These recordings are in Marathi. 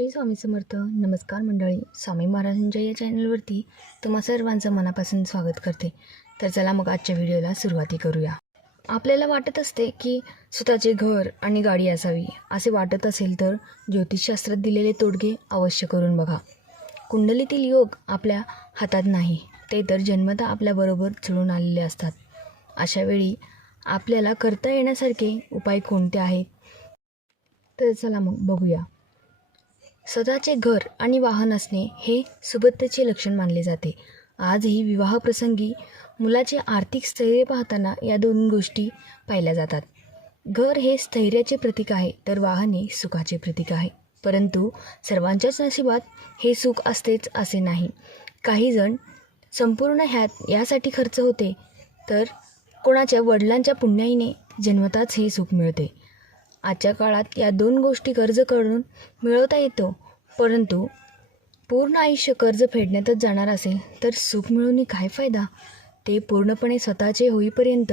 श्री स्वामी समर्थ. नमस्कार मंडळी. स्वामी महाराजांच्या या चॅनलवरती तुम्हा सर्वांचं मनापासून स्वागत करते. तर चला मग आजच्या व्हिडिओला सुरुवाती करूया. आपल्याला वाटत असते की स्वतःचे घर आणि गाडी असावी. असे वाटत असेल तर ज्योतिषशास्त्रात दिलेले तोडगे अवश्य करून बघा. कुंडलीतील योग आपल्या हातात नाही, ते तर जन्मतः आपल्याबरोबर जुळून आलेले असतात. अशा वेळी आपल्याला करता येण्यासारखे उपाय कोणते आहेत, तर चला मग बघूया. स्वतःचे घर आणि वाहन असणे हे सुबत्तेचे लक्षण मानले जाते. आजही विवाहप्रसंगी मुलाचे आर्थिक स्थैर्य पाहताना या दोन गोष्टी पाहिल्या जातात. घर हे स्थैर्याचे प्रतीक आहे, तर वाहन हे सुखाचे प्रतीक आहे. परंतु सर्वांच्याच नशिबात हे सुख असतेच असे नाही. काही जण संपूर्ण यासाठी खर्च होते, तर कोणाच्या वडिलांच्या पुण्याईने जन्मताच हे सुख मिळते. आजच्या काळात या दोन गोष्टी कर्ज करून मिळवता येतो, परंतु पूर्ण आयुष्य कर्ज फेडण्यातच जाणार असेल तर सुख मिळवून काय फायदा. ते पूर्णपणे स्वतःचे होईपर्यंत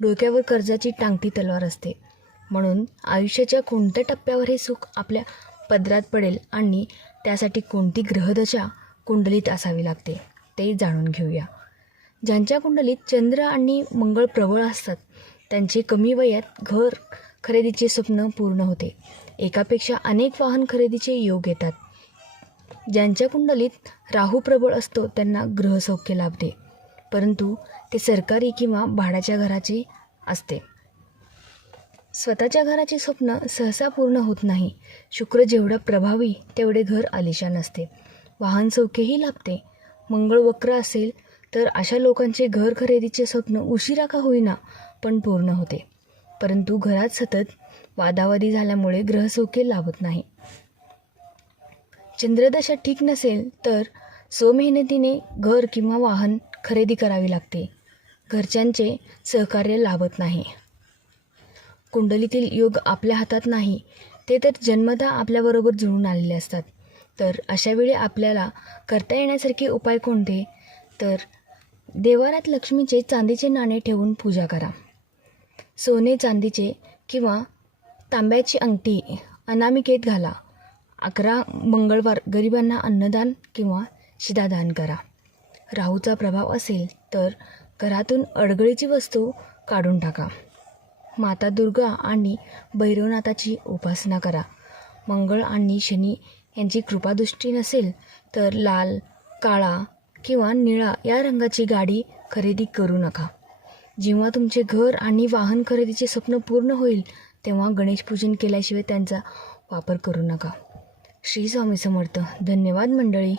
डोक्यावर कर्जाची टांगती तलवार असते. म्हणून आयुष्याच्या कोणत्या टप्प्यावर हे सुख आपल्या पदरात पडेल आणि त्यासाठी कोणती ग्रहदशा कुंडलीत असावी लागते ते जाणून घेऊया. ज्यांच्या कुंडलीत चंद्र आणि मंगळ प्रबळ असतात त्यांचे कमी वयात घर खरेदीचे स्वप्न पूर्ण होते. एकापेक्षा अनेक वाहन खरेदीचे योग येतात. ज्यांच्या कुंडलीत राहू प्रबळ असतो त्यांना ग्रहसौख्य लाभते, परंतु ते सरकारी किंवा भाड्याच्या घराचे असते. स्वतःच्या घराचे स्वप्न सहसा पूर्ण होत नाही. शुक्र जेवढा प्रभावी तेवढे घर आलिशान असते. वाहन सौख्यही लाभते. मंगळ वक्र असेल तर अशा लोकांचे घर खरेदीचे स्वप्न उशिरा का होईना पण पूर्ण होते, परंतु घरात सतत वादावादी झाल्यामुळे ग्रहसौख्य लाभत नाही. चंद्रदशा ठीक नसेल तर स्वमेहनतीने घर किंवा वाहन खरेदी करावी लागते. घरच्यांचे सहकार्य लाभत नाही. कुंडलीतील योग आपल्या हातात नाही, ते तर जन्मतः आपल्याबरोबर जुळून आलेले असतात. तर अशा वेळी आपल्याला करता येण्यासारखे उपाय कोणते, तर देवारात लक्ष्मीचे चांदीचे नाणे ठेवून पूजा करा. सोने चांदीचे किंवा तांब्याची अंगठी अनामिकेत घाला. 11 मंगळवार गरिबांना अन्नदान किंवा शिधादान करा. राहूचा प्रभाव असेल तर घरातून अडगळीची वस्तू काढून टाका. माता दुर्गा आणि भैरवनाथाची उपासना करा. मंगळ आणि शनी यांची कृपादृष्टी नसेल तर लाल, काळा किंवा निळा या रंगाची गाडी खरेदी करू नका. जेव्हा तुमचे घर आणि वाहन खरेदीचे स्वप्न पूर्ण होईल तेव्हा गणेश पूजन केल्याशिवाय त्यांचा वापर करू नका. श्री स्वामी समर्थ. धन्यवाद मंडळी.